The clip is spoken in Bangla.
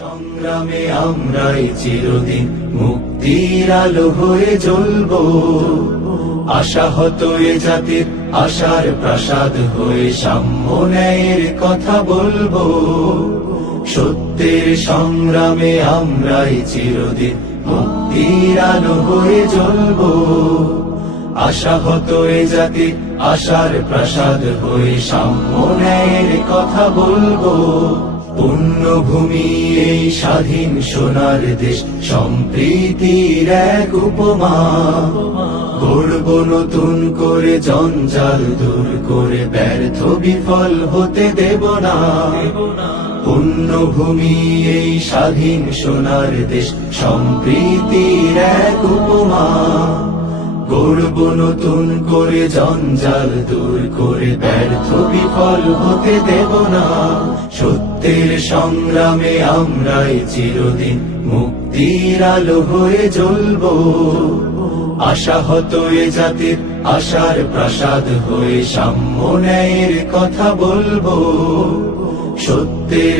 সংগ্রামে আমরাই চিরদিন মুক্তির আলো হয়ে জ্বলবো। আশাহত এ জাতির আশার প্রাসাদ হয়ে সাম্য ন্যায়ের কথা বলবো। সত্যের সংগ্রামে আমরাই চিরদিন মুক্তির আলো হয়ে জ্বলবো। আশাহত এ জাতির আশার প্রাসাদ হয়ে সাম্য ন্যায়ের কথা বলবো। পুণ্যভূমি এই স্বাধীন সোনার দেশ সম্প্রীতির এক উপমা। গড়ব নতুন করে জঞ্জাল দূর করে ব্যর্থ বিফল হতে দেব না। পুণ্যভূমি এই স্বাধীন সোনার দেশ সম্প্রীতির এক উপমা। গড়ব নতুন করে জঞ্জাল দূর করে ব্যর্থ বিফল হতে দেব না। সত্যের সংগ্রামে আমরাই চিরদিন মুক্তির আলো হয়ে জ্বলবো। আশাহত এ জাতির আশার প্রাসাদ হয়ে সাম্য ন্যায়ের কথা বলবো। সত্যের